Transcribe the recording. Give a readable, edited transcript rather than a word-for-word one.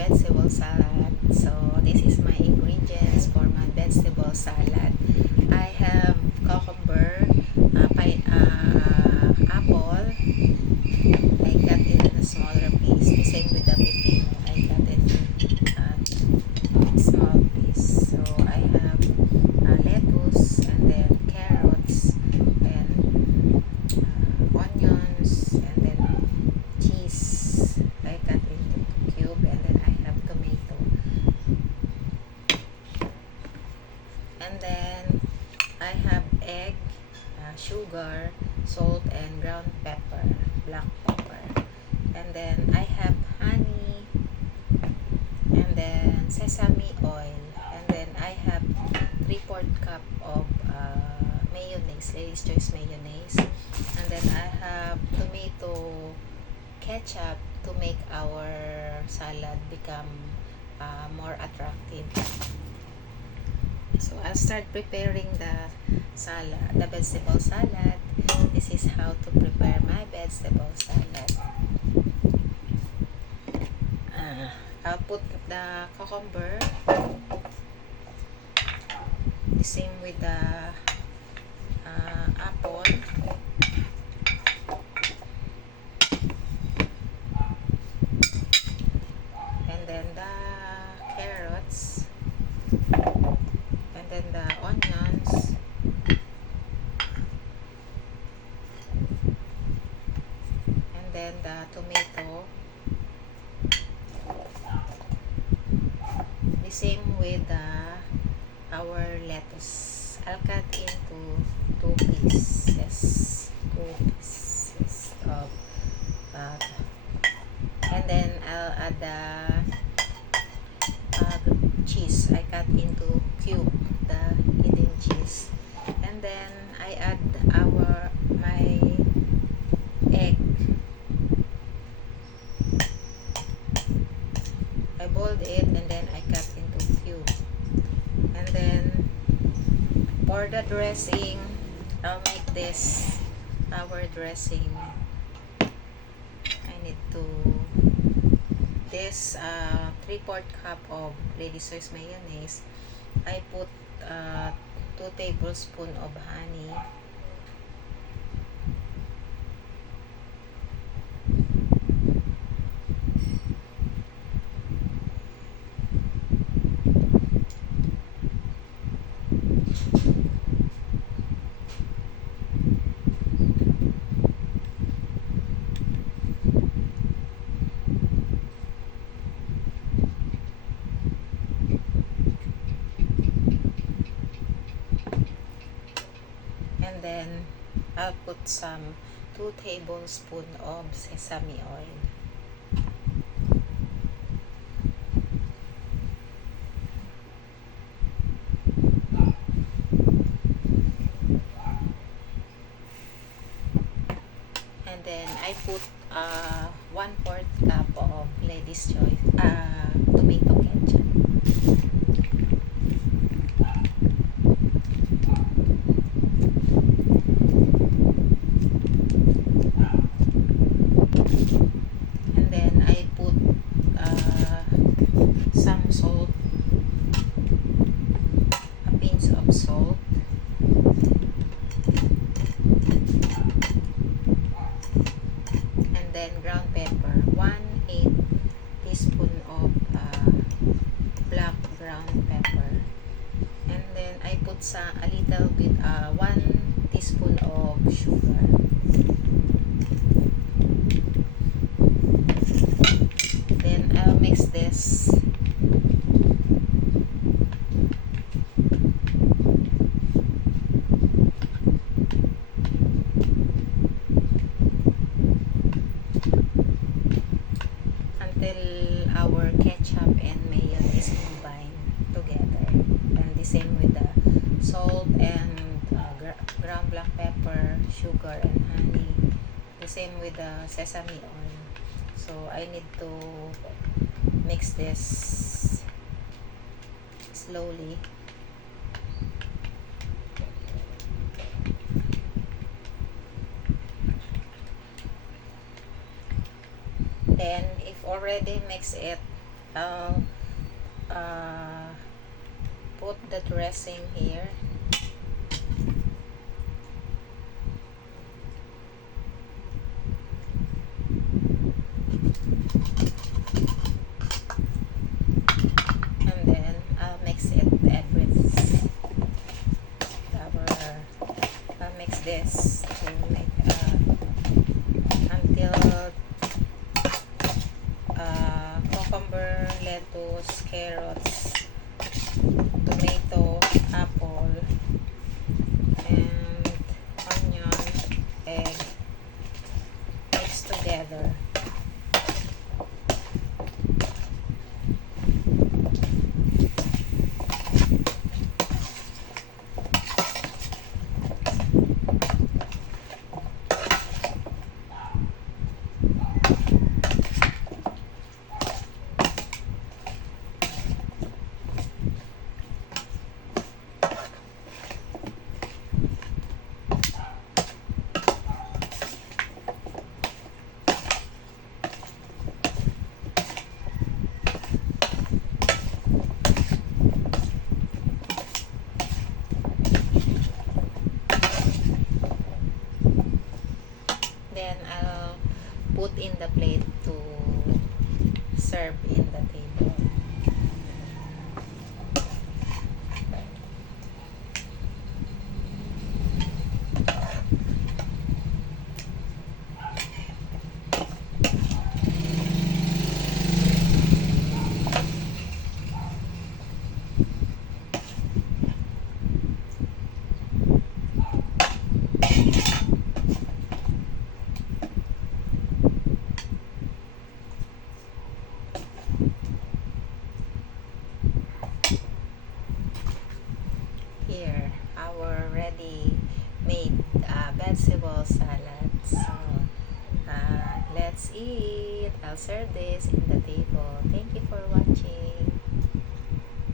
vegetable salad. So this is my ingredients for my vegetable salad. I have cucumber, apple. I cut it in a smaller piece. The same with the pepino. I cut it in small piece. So I have lettuce, and then carrots, and onions, and then cheese. I cut into cube, and then I have tomato, and then I have egg, sugar, salt, and ground pepper, black pepper, and then I have honey, and then sesame oil, and then I have 3/4 cup of mayonnaise, Lady's Choice mayonnaise, and then I have tomato ketchup to make our salad become more attractive. So I'll start preparing the salad, the vegetable salad. This is how to prepare my vegetable salad. I'll put the cucumber, the same with the apple, and then the carrots, and then the onions, and then the tomato, the same with our lettuce. I'll cut into two pieces of and then I'll add the cheese. I cut into cube the hidden cheese, and then I add my egg. I boiled it, and then I cut into cube, and then for the dressing, I'll make this our dressing. I need to this 3/4 cup of Lady's Choice mayonnaise. I put 2 tablespoons of honey, and then I'll put some 2 tablespoons of sesame oil. And then I put 1/4 cup of Lady's Choice tomato ketchup. And then I put some salt, a pinch of salt, and then ground pepper, 1/8 teaspoon of black ground pepper, and then I put a little bit 1 teaspoon of sugar. Then I'll mix this. Until our ketchup and mayonnaise combine together, and the same with the salt and ground black pepper, sugar, and honey. The same with the sesame oil. So I need to mix this slowly. Then if already mix it, I'll uh, put the dressing here. And then I'll mix it with I'll mix this to make until cucumber, lettuce, carrots, tomato, apple, and onion, egg mixed together. Then I'll put in the plate to serve in the table. Here, our ready made vegetable salad. So, let's eat. I'll serve this in the table. Thank you for watching.